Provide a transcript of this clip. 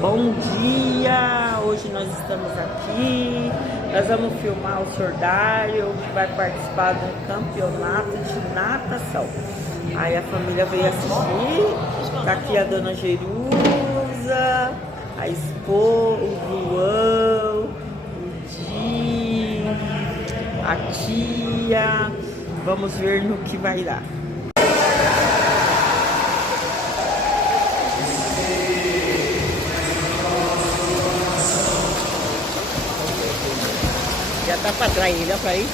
Bom dia! Hoje nós estamos aqui. Nós vamos filmar o Sr. Dário, que vai participar de um campeonato de natação. Aí a família veio assistir. Tá aqui a dona Jerusa, a esposa, o João, o Di, a tia. Vamos ver no que vai dar. Já tá pra trás, olha pra aí.